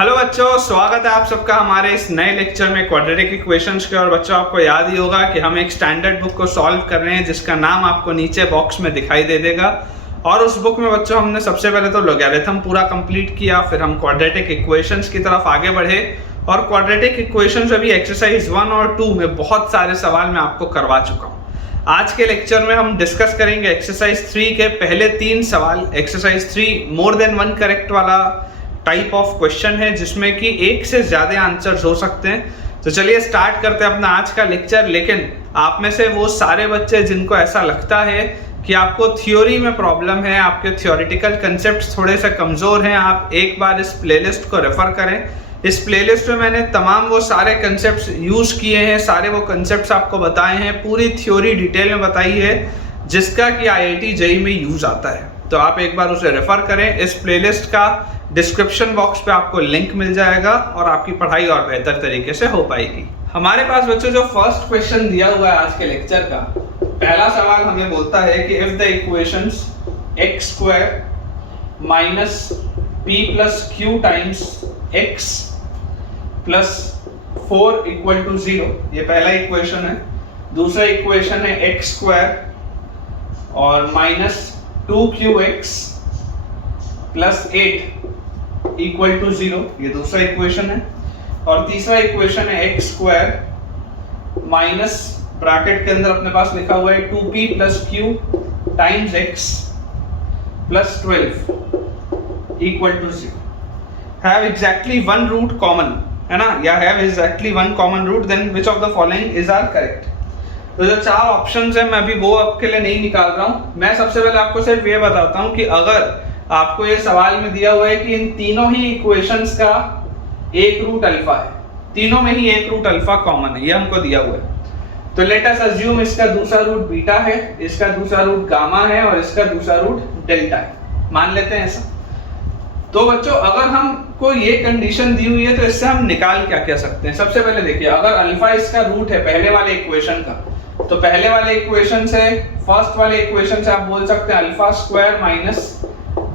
Hello बच्चों, स्वागत है आप सबका हमारे इस नए लेक्चर में क्वाड्रेटिक इक्वेशंस के। और बच्चों, आपको याद ही होगा कि हम एक स्टैंडर्ड बुक को सॉल्व कर रहे हैं जिसका नाम आपको नीचे बॉक्स में दिखाई दे देगा। और उस बुक में बच्चों हमने सबसे पहले तो लॉगरिथम पूरा कंप्लीट किया, फिर हम क्वाड्रेटिक इक्वेशंस की तरफ आगे बढ़े और क्वाड्रेटिक इक्वेशंस अभी एक्सरसाइज 1 और 2 में बहुत सारे सवाल मैं आपको करवा चुका हूँ। आज के लेक्चर में हम डिस्कस करेंगे एक्सरसाइज 3 के पहले 3 सवाल। एक्सरसाइज 3 मोर देन 1 करेक्ट वाला टाइप ऑफ क्वेश्चन है जिसमें कि एक से ज्यादा आंसर्स हो सकते हैं। तो चलिए स्टार्ट करते हैं अपना आज का लेक्चर। लेकिन आप में से वो सारे बच्चे जिनको ऐसा लगता है कि आपको थ्योरी में प्रॉब्लम है, आपके थ्योरेटिकल कंसेप्ट्स थोड़े से कमजोर हैं, आप एक बार इस प्लेलिस्ट को रेफर करें। इस प्लेलिस्ट में मैंने तमाम वो सारे कंसेप्ट्स यूज किए हैं, सारे वो कंसेप्ट्स आपको बताए हैं, पूरी थ्योरी डिटेल में बताई है जिसका कि IIT JEE में यूज आता है। तो आप एक बार उसे रेफर करें। इस प्लेलिस्ट का डिस्क्रिप्शन बॉक्स पे आपको लिंक मिल जाएगा और आपकी पढ़ाई और बेहतर तरीके से हो पाएगी। हमारे पास बच्चों जो फर्स्ट क्वेश्चन दिया हुआ है आज के लेक्चर का, पहला सवाल हमें बोलता है कि if the equations x² minus p plus q times x plus 4 equal to 0, ये पहला इक्वेशन है। दूसरा इक्वेशन है x² और minus 2qx plus 8 equal to 0, ये दूसरा इक्वेशन है। और तीसरा इक्वेशन है x² माइनस ब्रैकेट के अंदर अपने पास लिखा हुआ है 2p plus q times x plus 12 equal to 0 have exactly one root common, है ना, या have exactly one common root, then which of the following is are correct. तो जो 4 ऑप्शंस हैं मैं अभी वो आपके लिए नहीं निकाल रहा हूं। मैं सबसे पहले आपको सिर्फ ये बताता हूं कि अगर आपको ये सवाल में दिया हुआ है कि इन तीनों ही इक्वेशंस का एक रूट अल्फा है, तीनों में ही एक रूट अल्फा कॉमन है, ये हमको दिया हुआ है। तो लेट अस अज्यूम इसका दूसरा रूट बीटा है, इसका दूसरा रूट गामा है और इसका दूसरा रूट डेल्टा है, मान लेते हैं ऐसा। तो बच्चों, अगर हमको ये कंडीशन दी हुई है तो इससे हम निकाल क्या क्या सकते हैं। सबसे पहले देखिए, अगर अल्फा इसका रूट है पहले वाले इक्वेशन का, तो पहले वाले इक्वेशन से फर्स्ट वाले इक्वेशन से आप बोल सकते हैं alpha square minus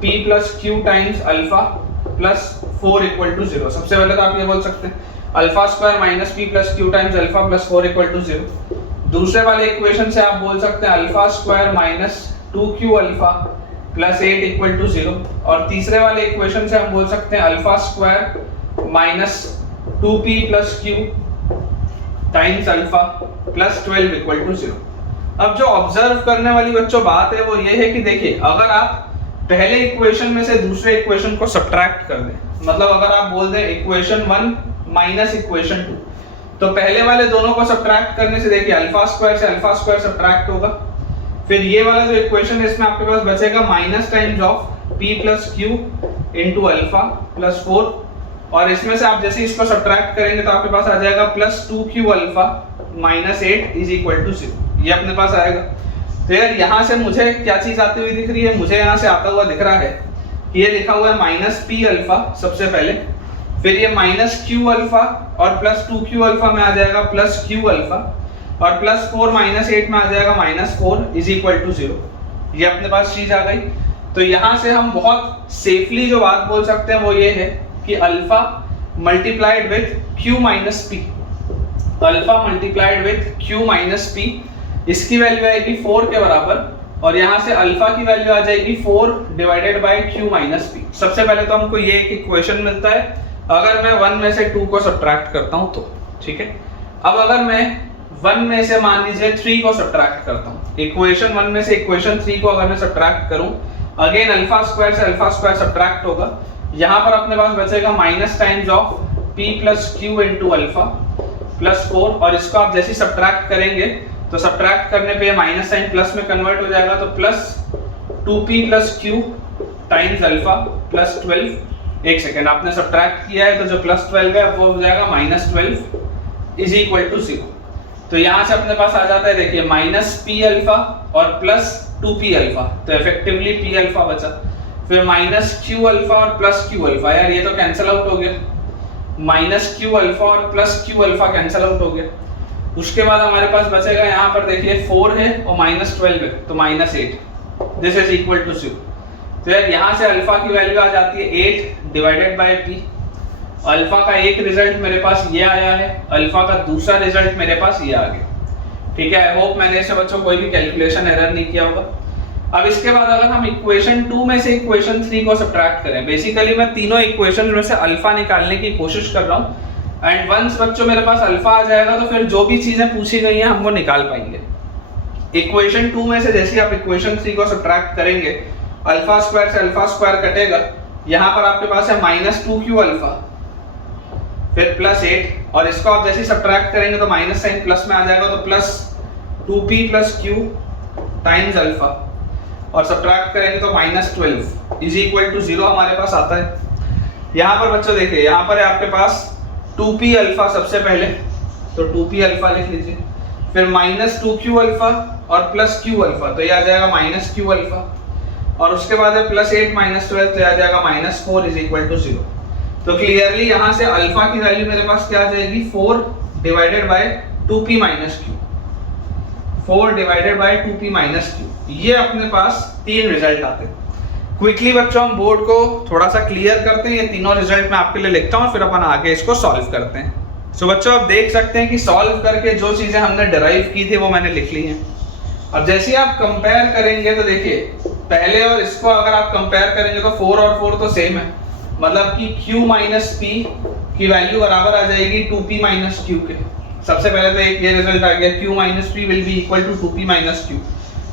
p plus q times alpha plus 4 equal to 0। सबसे पहले तो आप ये बोल सकते हैं alpha square minus p plus q times alpha plus 4 equal to 0। दूसरे वाले इक्वेशन से आप बोल सकते हैं alpha square minus 2q alpha plus 8 equal to 0। और तीसरे वाले इक्वेशन से हम बोल सकते हैं alpha square minus 2p plus q times alpha plus 12 equal to 0। अब जो ऑब्जर्व करने वाली बच्चों बात है वो ये है कि देखिए, अगर आप पहले इक्वेशन में से दूसरे इक्वेशन को सब्ट्रैक्ट कर दें, मतलब अगर आप बोल दें इक्वेशन 1 माइनस इक्वेशन 2, तो पहले वाले दोनों को सब्ट्रैक्ट करने से देखिए अल्फा स्क्वायर से अल्फा स्क्वायर सब्ट्रैक्ट होगा। फिर ये वाला जो इक्वेशन है इसमें आपके पास बचेगा minus times of p plus q into alpha plus 4, और इसमें से आप जैसे इसको सब्ट्रैक्ट करेंगे तो आपके पास आ जाएगा plus 2q alpha minus 8 is equal to 0, ये अपने पास आएगा। तो यार यहाँ से मुझे क्या चीज आती हुई दिख रही है, मुझे यहाँ से आता हुआ दिख रहा है कि ये लिखा हुआ है माइनस p अल्फा सबसे पहले, फिर ये माइनस q अल्फा और प्लस 2q अल्फा में आ जाएगा प्लस q अल्फा, और प्लस 4 माइनस 8 में आ जाएगा माइनस 4 इज इक्वल टू 0, ये अपने पास चीज आ गई। तो यहाँ से हम बहुत सेफली जो बात बोल सकते हैं वो ये है कि alpha multiplied with q minus p, alpha multiplied with q minus p, इसकी वैल्यू आएगी 4 के बराबर, और यहाँ से अल्फा की वैल्यू आ जाएगी 4 divided by q minus p। सबसे पहले तो हमको ये एक इक्वेशन मिलता है अगर मैं 1 में से 2 को सब्ट्रैक्ट करता हूँ तो, ठीक है। अब अगर मैं 1 में से मान लीजिए 3 को सब्ट्रैक्ट करता हूँ, इक्वेशन 1 में से इक्वेशन 3 को अगर मैं सब्ट्रैक्ट करूँ, अगेन अल्फा स्क्वायर से अल्फा स्क्वायर सब्ट्रैक्ट होगा, यहाँ पर अपने पास बचेगा minus times of p plus q into alpha plus 4, और इसको आप जैसे सब्ट्रैक्ट करेंगे तो सब्ट्रैक्ट करने पे माइनस साइन प्लस में कन्वर्ट हो जाएगा, तो plus 2p plus q times alpha plus 12। एक सेकेंड, आपने सब्ट्रैक्ट किया है तो जो प्लस 12 है वो हो जाएगा माइनस 12 इज इक्वल टू 0। तो यहाँ से अपने पास आ जाता है देखिए माइनस p अल्फा और प्लस 2p अल्फा, तो इफेक्टिवली p अल्फा बचा, फिर माइनस q अल्फा और प्लस q अल्फा, यार ये तो कैंसिल आउट हो गया, माइनस q अल्फा और plus q alpha cancel out हो गया। उसके बाद हमारे पास बचेगा यहाँ पर देखिए 4 है और माइनस 12 है, तो minus 8, this is equal to 0। तो यार यहाँ से अल्फा की वैल्यू आ जाती है 8 डिवाइडेड बाय p, अल्फा का एक रिजल्ट मेरे पास ये आया है, अल्फा का दूसरा रिजल्ट मेरे पास ये आ गया। ठीक है, आई होप मैंने ऐसे बच्चों कोई भी कैलकुलेशन एरर नहीं किया होगा। अब इसके बाद अगर हम इक्वेशन 2 में से इक्वेशन 3 को सब्ट्रैक्ट करें, बेसिकली मैं तीनों इक्वेशन में से अल्फा निकालने की कोशिश कर रहा हूं, एंड वंस बच्चों मेरे पास अल्फा आ जाएगा तो फिर जो भी चीजें पूछी गई हैं हम वो निकाल पाएंगे। इक्वेशन 2 में से जैसे आप इक्वेशन 3 को सब्ट्रैक्ट करेंगे, अल्फा स्क्वायर से अल्फा स्क्वायर कटेगा, यहाँ पर आपके पास है -2q अल्फा, फिर +8, और इसको आप जैसे सब्ट्रैक्ट करेंगे तो माइनस साइन प्लस में आ जाएगा, तो +2p + q टाइम्स अल्फा, और सब्ट्रैक्ट करेंगे तो -12 इज इक्वल टू 0 हमारे पास आता है। यहाँ पर बच्चों देखिए, यहाँ पर है आपके पास 2p अल्फा सबसे पहले, तो 2p अल्फा लिख लीजिए, फिर -2q अल्फा और +q अल्फा, तो ये आ जाएगा -q अल्फा, और उसके बाद है +8 -12, तो ये आ जाएगा -4 इज इक्वल टू 0। तो क्लियरली यहाँ से अल्फा की वैल्यू मेरे पास क्या आ जाएगी, 4 divided by 2p - q, 4 divided by 2p - q। ये अपने पास 3 रिजल्ट आते हैं। क्विकली बच्चों हम बोर्ड को थोड़ा सा क्लियर करते हैं, ये तीनों रिजल्ट मैं आपके लिए लिखता हूँ, फिर अपन आगे इसको सॉल्व करते हैं। सो बच्चों आप देख सकते हैं कि सॉल्व करके जो चीजें हमने डिराइव की थी वो मैंने लिख ली हैं। अब जैसे आप कंपेयर करेंगे तो देखिए, पहले और इसको अगर आप कंपेयर करेंगे तो 4 और 4 तो सेम है, मतलब कि q - p की वैल्यू बराबर आ जाएगी 2p - q के। सबसे पहले तो एक ये रिजल्ट आ गया, q - p will be equal to 2p - q।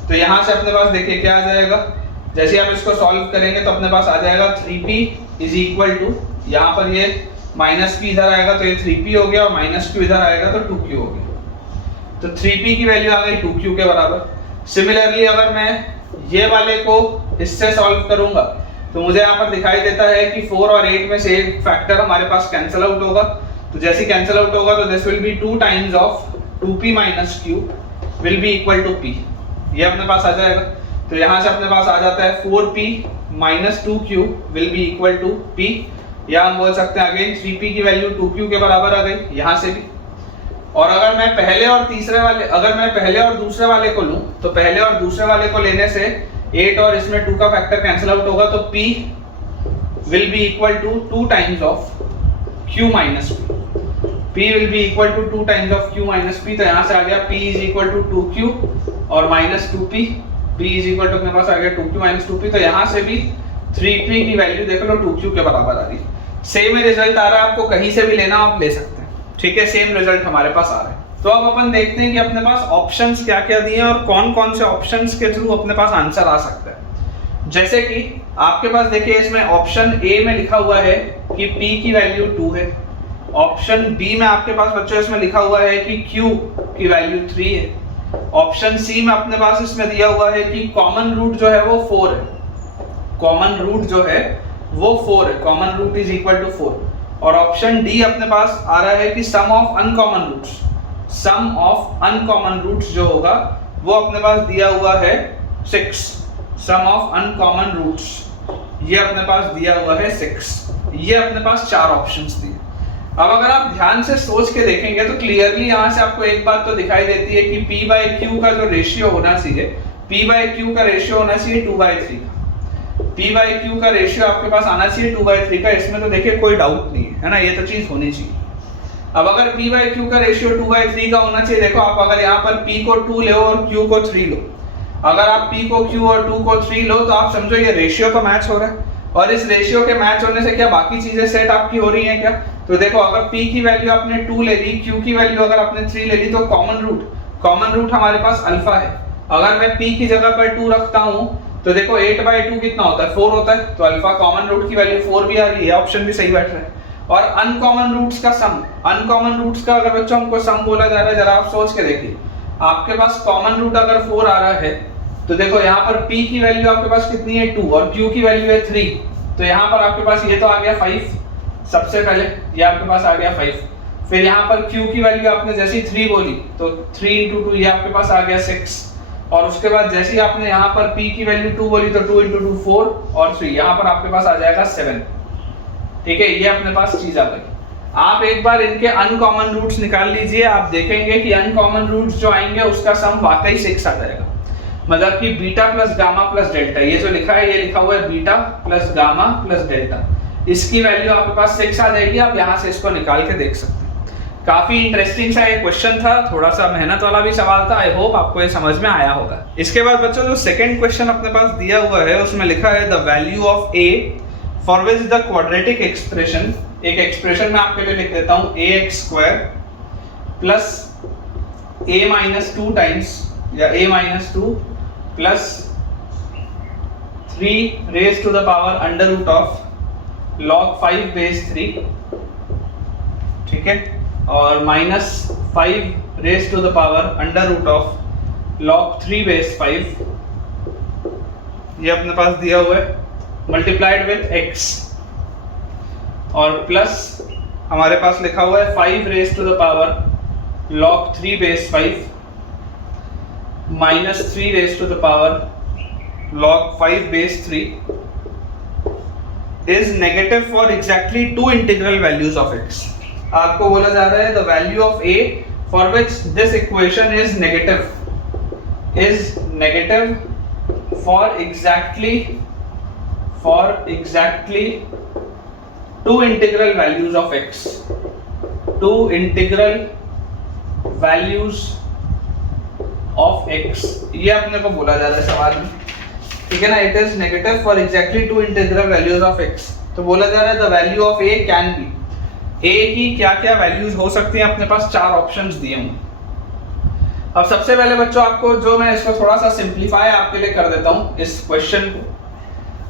तो यहाँ से अपने पास देखिए क्या आ जाएगा, जैसे आप इसको सॉल्व करेंगे तो अपने पास आ जाएगा 3p इज इक्वल टू, यहाँ पर ये -p इधर आएगा तो ये 3p हो गया, और -q इधर आएगा तो 2q हो गया। तो 3p की वैल्यू आ गई 2q के बराबर। सिमिलरली अगर मैं ये वाले को इससे सॉल्व करूंगा तो मुझे यहाँ पर दिखाई देता है कि 4 और 8 में से एक फैक्टर हमारे पास कैंसिल आउट होगा, तो जैसे कैंसिल आउट होगा तो this will be 2 times of 2p - q will be equal to p, ये अपने पास आ जाएगा। तो यहाँ से अपने पास आ जाता है 4p - 2q will be equal to p, या हम बोल सकते हैं अगेन 3p की वैल्यू 2q के बराबर आ गई यहाँ से भी। और अगर मैं पहले और दूसरे वाले को लूं तो पहले और दूसरे वाले को लेने से 8 और इसमें 2 का फैक्टर कैंसिल आउट होगा, तो p will be equal to 2 times of q - p will be equal to 2 times of q - p। तो यहाँ से आ गया p is equal to 2q और -2p, p is equal to अपने पास आ गया 2q - 2p। तो यहाँ से भी 3p की वैल्यू देख लो 2q के बराबर आ रही है। सेम रिजल्ट आ रहा है, आपको कहीं से भी लेना आप ले सकते हैं। ठीक है, सेम रिजल्ट हमारे पास आ रहा है। तो अब अपन देखते हैं कि अपने पास ऑप्शंस क्या क्या दिए हैं और कौन कौन से ऑप्शंस के थ्रू अपने पास आंसर आ सकता है। जैसे कि आपके पास देखिए, इसमें ऑप्शन ए में लिखा हुआ है कि p की वैल्यू 2 है, ऑप्शन बी में आपके पास बच्चों इसमें लिखा हुआ है कि q की वैल्यू 3 है, ऑप्शन सी में अपने पास इसमें दिया हुआ है कि कॉमन रूट जो है वो 4 है, कॉमन रूट जो है वो 4 है, common root is equal to 4, और ऑप्शन डी अपने पास आ रहा है कि some of uncommon roots, some of uncommon roots जो होगा वो अपने पास दिया हुआ है 6, सम ऑफ अनकॉमन रूट्स ये अपने पास दिया हुआ है 6। ये अपने पास 4 ऑप्शंस दिए। अब अगर आप ध्यान से सोच के देखेंगे तो क्लियरली यहाँ से आपको एक बात तो दिखाई देती है कि p/q का जो रेशियो होना चाहिए, p/q का रेशियो होना चाहिए 2/3 का, p/q का रेशियो आपके पास आना चाहिए 2/3 का, इसमें तो देखिए कोई डाउट नहीं है ना, ये तो चीज होनी चाहिए। अब अगर p/q का रेशियो 2/3 का होना चाहिए, देखो आप अगर यहाँ पर p को 2 लो और q को 3 लो, अगर आप p को q और 2 को 3 लो तो आप समझो ये रेशियो तो मैच हो रहा है, और इस रेशियो के मैच होने से क्या बाकी चीजें सेट आपकी हो रही हैं क्या? तो देखो अगर p की वैल्यू आपने 2 ले ली, q की वैल्यू अगर आपने 3 ले ली, तो कॉमन रूट हमारे पास अल्फा है। अगर मैं p की जगह पर 2 रखता हूँ तो देखो 8/2 कितना होता है, 4 होता है, तो अल्फा कॉमन रूट की वैल्यू 4 भी आ रही है, ऑप्शन भी सही बैठ रहा है। और अनकॉमन रूट्स का सम, अनकॉमन रूट्स का अगर बच्चों हमको सम बोला जा रहा है, जरा आप सोच के देखिए, आपके पास कॉमन रूट अगर 4 आ रहा है तो देखो यहाँ पर p की वैल्यू आपके पास कितनी है 2 और q की वैल्यू है 3, तो यहाँ पर आपके पास ये तो आ गया 5, सबसे पहले ये आपके पास आ गया 5, फिर यहाँ पर q की वैल्यू आपने जैसी 3 बोली तो 3 × 2 ये आपके पास आ गया 6, और उसके बाद जैसे ही आपने यहाँ पर p की वैल्यू 2 बोली तो 2 × 2 4 और 3, यहाँ पर आपके पास आ जाएगा 7। ठीक है, ये अपने पास चीज आ गई। आप एक बार इनके अनकॉमन रूट्स निकाल लीजिए, आप देखेंगे कि अनकॉमन रूट्स जो आएंगे उसका सम वाकई 6 आ जाएगा, मतलब कि beta plus gamma plus delta, ये जो लिखा है ये लिखा हुआ है beta plus gamma plus delta, इसकी वैल्यू आपके पास 6 आ जाएगी। आप यहाँ से इसको निकाल के देख सकते हैं। काफी इंटरेस्टिंग सा एक क्वेश्चन था, थोड़ा सा मेहनत वाला भी सवाल था। आई होप आपको ये समझ में आया होगा। इसके बाद बच्चों जो सेकंड क्वेश्चन अपने पास दिया हुआ है उसमें लिखा है the value of A for which the quadratic expression, एक एक्सप्रेशन मैं आपके लिए लिख देता हूं, ax² प्लस a-2 टाइम्स या a-2 plus 3 raise to the power under root of log 5 base 3, ठीक है, और minus 5 raise to the power under root of log 3 base 5, ये अपने पास दिया हुआ है, मल्टीप्लाइड विथ x, और प्लस हमारे पास लिखा हुआ है 5 raise to the power log 3 base 5 minus 3 raise to the power log 5 base 3 is negative for exactly 2 integral values of x. आपको बोला जा रहा है the value of a for which this equation is negative for exactly 2 integral values of x. 2 integral values of x, ये अपने को बोला जा रहा है सवाल में, ठीक है ना। It is negative for exactly 2 integral values of x। तो बोला जा रहा है the value of a can be, a की क्या क्या वैल्यूज हो सकती हैं, अपने पास 4 ऑप्शंस दिए होंगे। अब सबसे पहले बच्चों आपको जो मैं इसको थोड़ा सा सिंप्लीफाई आपके लिए कर देता हूं इस क्वेश्चन को।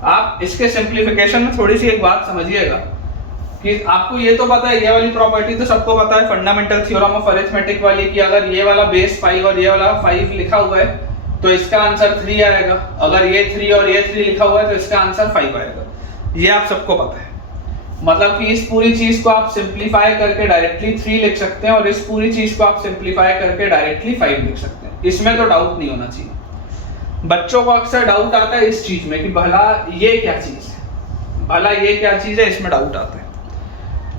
आप इसके सिंप्लीफिकेशन में थोड़ी सी एक बात समझिएगा कि आपको ये तो पता है, ये वाली प्रॉपर्टी तो सबको पता है फंडामेंटल थ्योरम ऑफ अरिथमेटिक वाली, कि अगर ये वाला बेस 5 और ये वाला 5 लिखा हुआ है तो इसका आंसर 3 आएगा, अगर ये 3 और ये 3 लिखा हुआ है तो इसका आंसर 5 आएगा। ये आप सबको पता है। मतलब कि इस पूरी चीज को आप सिंप्लीफाई करके डायरेक्टली 3 लिख सकते हैं और इस पूरी चीज को आप सिंप्लीफाई करके डायरेक्टली 5 लिख सकते हैं। इसमें तो डाउट नहीं होना चाहिए। बच्चों को अक्सर डाउट आता है इस चीज में कि भला ये क्या चीज है, भला ये क्या चीज है, इसमें डाउट आता है।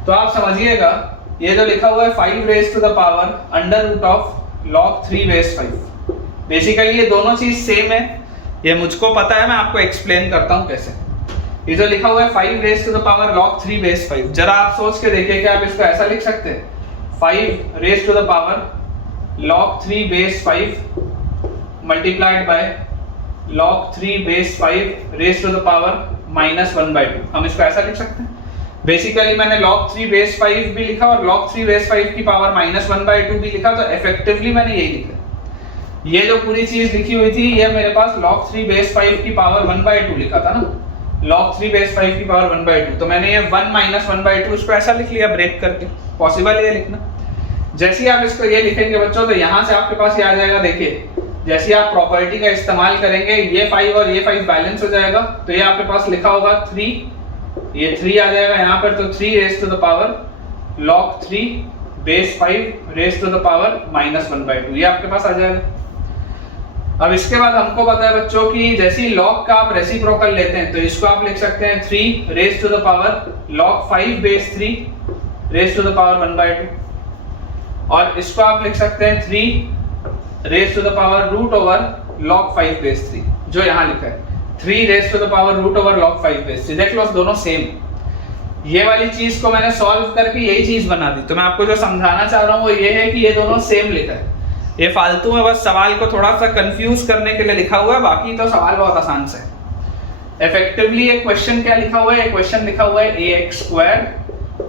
तो आप समझिएगा, ये जो लिखा हुआ है 5 raise to the power under root of log 3 base 5, basically ये दोनों चीज सेम है, ये मुझको पता है, मैं आपको एक्सप्लेन करता हूं कैसे। ये जो लिखा हुआ है 5 raise to the power log 3 base 5, जरा आप सोच के देखिए कि आप इसको ऐसा लिख सकते हैं, 5 raise to the power log 3 base 5 multiplied by log 3 base 5 raise to the power -1/2। हम इसको ऐसा लिख सकते हैं। बेसिकली मैंने log 3 बेस 5 भी लिखा और log 3 बेस 5 की पावर -1/2 भी लिखा, तो इफेक्टिवली मैंने यही लिखा। ये जो पूरी चीज लिखी हुई थी ये मेरे पास log 3 बेस 5 की पावर 1/2 लिखा था ना, log 3 बेस 5 की पावर 1/2, तो मैंने ये 1 - 1/2 इसको ऐसा लिख लिया ब्रेक करके। पॉसिबल है ये लिखना। जैसे ही आप इसको ये लिखेंगे बच्चों तो यहाँ से आपके पास ये आ जाएगा, देखिए जैसे आप प्रॉपर्टी का इस्तेमाल करेंगे ये 5 और ये 5 बैलेंस हो जाएगा, तो ये आपके पास लिखा होगा 3, ये 3 आ जाएगा यहाँ पर, तो 3 raise to the power log 3 base 5 raise to the power -1/2, ये आपके पास आ जाएगा। अब इसके बाद हमको पता है बच्चों कि जैसे ही log का आप रेसिप्रोकल लेते हैं तो इसको आप लिख सकते हैं 3 raise to the power log 5 base 3 raise to the power 1/2, और इसको आप लिख सकते हैं 3 raise to the power root over log 5 base 3, जो यहाँ लिखा है 3 raise to the power root over log 5 base 3। देख लो दोनों सेम। ये वाली चीज को मैंने सॉल्व करके यही चीज बना दी। तो मैं आपको जो समझाना चाह रहा हूँ वो ये है कि ये दोनों सेम लिखा है, ये फालतू में बस सवाल को थोड़ा सा कंफ्यूज करने के लिए लिखा हुआ है, बाकी तो सवाल बहुत आसान से है। इफेक्टिवली एक क्वेश्चन क्या लिखा हुआ है, एक क्वेश्चन लिखा हुआ है ax²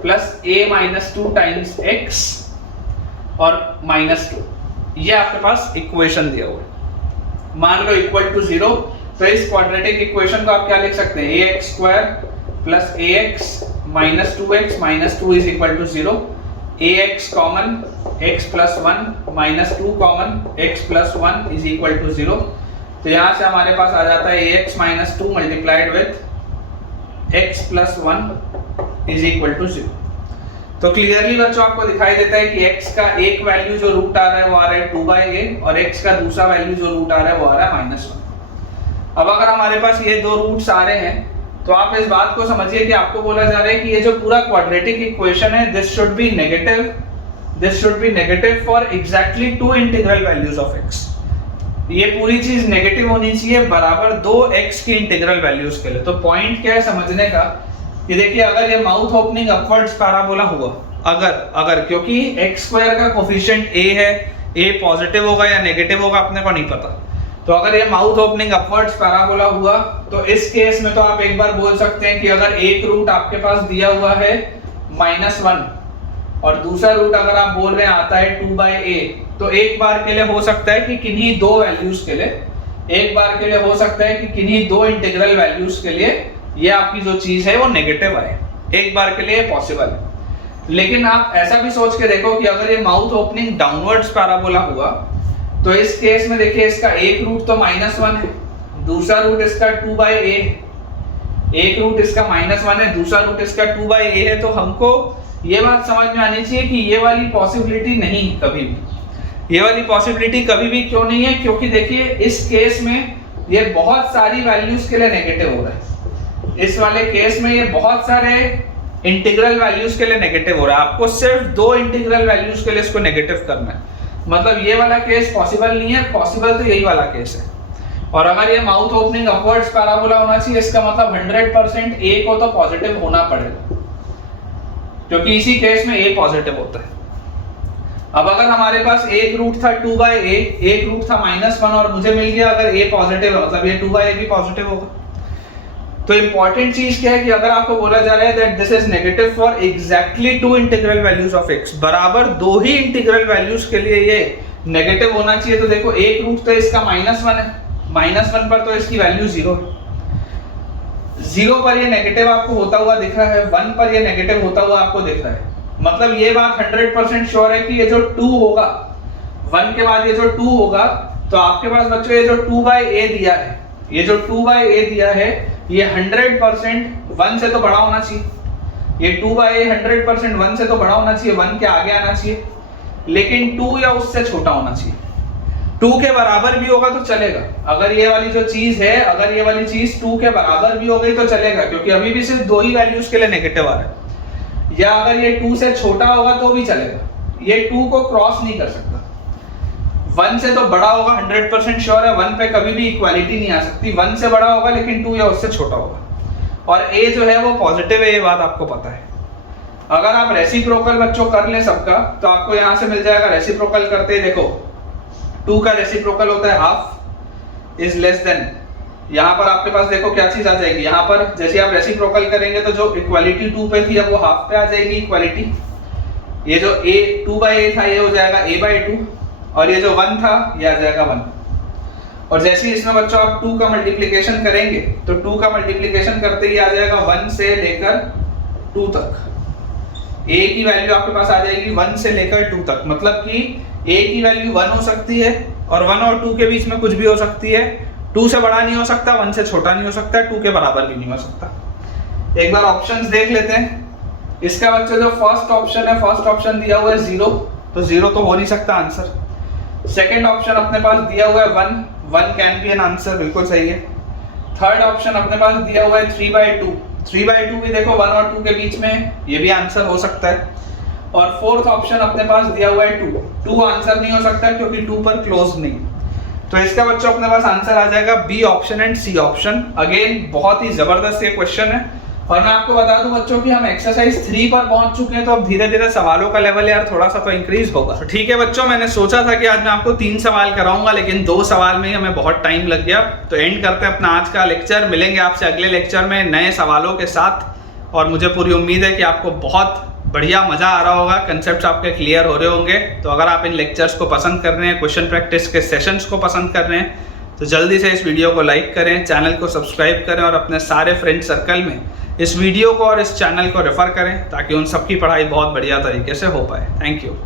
plus a-2 times x और -2, ये आपके पास इक्वेशन दिया हुआ है। मान लो इक्वल टू 0, तो इस क्वाड्रेटिक इक्वेशन को आप क्या लिख सकते हैं, ax² plus ax -2x -2 is equal to 0, ax common x plus 1 -2 common x plus 1 is equal to 0। तो यहाँ से हमारे पास आ जाता है ax -2 multiplied with x plus 1 is equal to 0। तो क्लियरली बच्चों आपको दिखाई देता है कि x का एक वैल्यू जो रूट आ रहा है वो आ रहा है 2/a और x का दूसरा वैल्यू जो रूट आ रहा है वो आ रहा है -1। अब अगर हमारे पास ये दो रूट्स आ रहे हैं तो आप इस बात को समझिए कि आपको बोला जा रहा है कि ये जो पूरा क्वाड्रेटिक इक्वेशन है this should be negative for exactly 2 integral values of x। ये पूरी चीज नेगेटिव होनी चाहिए बराबर 2 x की इंटीग्रल वैल्यूज के लिए। तो पॉइंट क्या है समझने का कि देखिए अगर ये माउथ ओपनिंग अपवर्ड्स पैराबोला हुआ, अगर क्योंकि x स्क्वायर का कोफिशिएंट a है, a पॉजिटिव होगा या नेगेटिव होगा अपने को नहीं पता, तो अगर ये माउथ ओपनिंग अपवर्ड्स पैराबोला हुआ तो इस केस में तो आप एक बार बोल सकते हैं कि अगर एक रूट आपके पास दिया हुआ है -1 और दूसरा रूट अगर आप बोल रहे हैं आता है 2/a, तो एक बार के लिए हो सकता है कि किन्हीं दो वैल्यूज के लिए, एक बार के लिए हो सकता है कि किन्हीं दो इंटीग्रल वैल्यूज के लिए ये आपकी जो चीज है वो नेगेटिव आए, एक बार के लिए पॉसिबल है। लेकिन आप ऐसा भी सोच के देखो कि अगर ये माउथ ओपनिंग डाउनवर्ड्स पैराबोला हुआ तो इस केस में देखिए इसका एक रूट तो -1 है, दूसरा रूट इसका 2/a है, एक रूट इसका -1 है, दूसरा रूट इसका 2/a है, तो हमको ये बात समझ में आनी चाहिए कि ये वाली पॉसिबिलिटी नहीं है कभी भी, ये वाली पॉसिबिलिटी कभी भी क्यों नहीं है, क्योंकि देखिए इस केस में ये बहुत सारी वैल्यूज के लिए नेगेटिव हो रहा है, इस वाले केस में ये बहुत सारे इंटीग्रल वैल्यूज के लिए नेगेटिव हो रहा है, आपको सिर्फ दो इंटीग्रल वैल्यूज के लिए इसको नेगेटिव करना है, मतलब ये वाला केस पॉसिबल नहीं है, पॉसिबल तो यही वाला केस है। और अगर ये माउथ ओपनिंग अपवर्ड्स पैराबोला होना चाहिए, इसका मतलब 100% a को तो पॉजिटिव होना पड़ेगा, क्योंकि इसी केस में a पॉजिटिव होता है। अब अगर हमारे पास एक रूट था 2/a, एक रूट था -1 और मुझे मिल गया अगर a पॉजिटिव है, मतलब ये 2/a भी पॉजिटिव होगा। तो इंपॉर्टेंट चीज क्या है कि अगर आपको बोला जा रहा है that this is negative for exactly 2 integral values of x, बराबर दो ही इंटीग्रल वैल्यूज के लिए ये नेगेटिव होना चाहिए, तो देखो एक रूट तो इसका -1 है, -1 पर तो इसकी वैल्यू 0 है, 0 पर ये नेगेटिव आपको होता हुआ दिख रहा है, 1 पर ये नेगेटिव होता हुआ आपको दिख रहा है, मतलब ये बात 100% श्योर है कि ये जो 2 होगा, 1 के बाद ये जो 2 होगा, तो आपके पास बच्चों ये जो 2/a दिया है, ये जो 2/a दिया है ये 100% 1 से तो बड़ा होना चाहिए, ये 2/a 100% 1 से तो बड़ा होना चाहिए, 1 के आगे आना चाहिए, लेकिन 2 या उससे छोटा होना चाहिए। 2 के बराबर भी होगा तो चलेगा, अगर ये वाली जो चीज है, अगर ये वाली चीज 2 के बराबर भी हो गई तो चलेगा, क्योंकि अभी भी सिर्फ दो ही वैल्यूज के लिए नेगेटिव आ रहा है, या अगर ये 2 से छोटा होगा तो भी चलेगा, ये 2 को क्रॉस नहीं कर सकता, 1 से तो बड़ा होगा 100% श्योर है, 1 पे कभी भी इक्वालिटी नहीं आ सकती, 1 से बड़ा होगा लेकिन 2 या उससे छोटा होगा, और a जो है वो पॉजिटिव है, ये बात आपको पता है। अगर आप रेसिप्रोकल बच्चों कर ले सबका, तो आपको यहाँ से मिल जाएगा, रेसिप्रोकल करते ही देखो 2 का रेसिप्रोकल होता है हाफ इज लेस देन, यहाँ पर आपके पास देखो क्या चीज आ जाएगी, यहाँ पर जैसे आप रेसिप्रोकल करेंगे तो जो इक्वालिटी 2 पे थी अब वो हाफ पे आ जाएगी इक्वालिटी, ये जो a 2/a था ये हो जाएगा a/2, और ये जो 1 था ये आ जाएगा 1, और जैसे ही इसमें बच्चों आप 2 का मल्टीप्लिकेशन करेंगे तो 2 का मल्टीप्लिकेशन करते ही आ जाएगा 1 से लेकर 2 तक, a की वैल्यू आपके पास आ जाएगी 1 से लेकर 2 तक, मतलब कि a की वैल्यू 1 हो सकती है और 1 और 2 के बीच में कुछ भी हो सकती है, 2 से बड़ा नहीं हो सकता, 1 से छोटा नहीं हो सकता, 2 के बराबर भी नहीं हो सकता। एक बार ऑप्शंस देख लेते हैं, इसका बच्चों जो फर्स्ट ऑप्शन है, फर्स्ट ऑप्शन दिया हुआ है 0, तो 0 तो हो नहीं सकता आंसर। सेकंड ऑप्शन अपने पास दिया हुआ है 1 कैन बी एन आंसर, बिल्कुल सही है। थर्ड ऑप्शन अपने पास दिया हुआ है 3/2 भी देखो 1 और 2 के बीच में, ये भी आंसर हो सकता है। और फोर्थ ऑप्शन अपने पास दिया हुआ है 2 आंसर नहीं हो सकता क्योंकि 2 पर क्लोज नहीं, तो इसका बच्चों अपने पास आंसर आ जाएगा B option and C option. Again बहुत ही जबरदस्त ये क्वेश्चन है, और मैं आपको बता दूं बच्चों कि हम एक्सरसाइज 3 पर पहुंच चुके हैं, तो अब धीरे धीरे सवालों का लेवल यार थोड़ा सा तो इंक्रीज होगा। तो ठीक है बच्चों, मैंने सोचा था कि आज मैं आपको 3 सवाल कराऊंगा, लेकिन 2 सवाल में ही हमें बहुत टाइम लग गया। तो एंड करते हैं अपना आज का लेक्चर, मिलेंगे आपसे अगले लेक्चर में नए सवालों के साथ, और मुझे पूरी उम्मीद है कि आपको बहुत बढ़िया मजा आ रहा होगा, कंसेप्ट्स आपके क्लियर हो रहे होंगे। तो अगर आप इन लेक्चर्स को पसंद कर रहे हैं, क्वेश्चन प्रैक्टिस के सेशंस को पसंद कर रहे हैं, तो जल्दी से इस वीडियो को लाइक करें, चैनल को सब्सक्राइब करें और अपने सारे फ्रेंड सर्कल में इस वीडियो को और इस चैनल को रेफर करें, ताकि उन सबकी पढ़ाई बहुत बढ़िया तरीके से हो पाए। Thank you.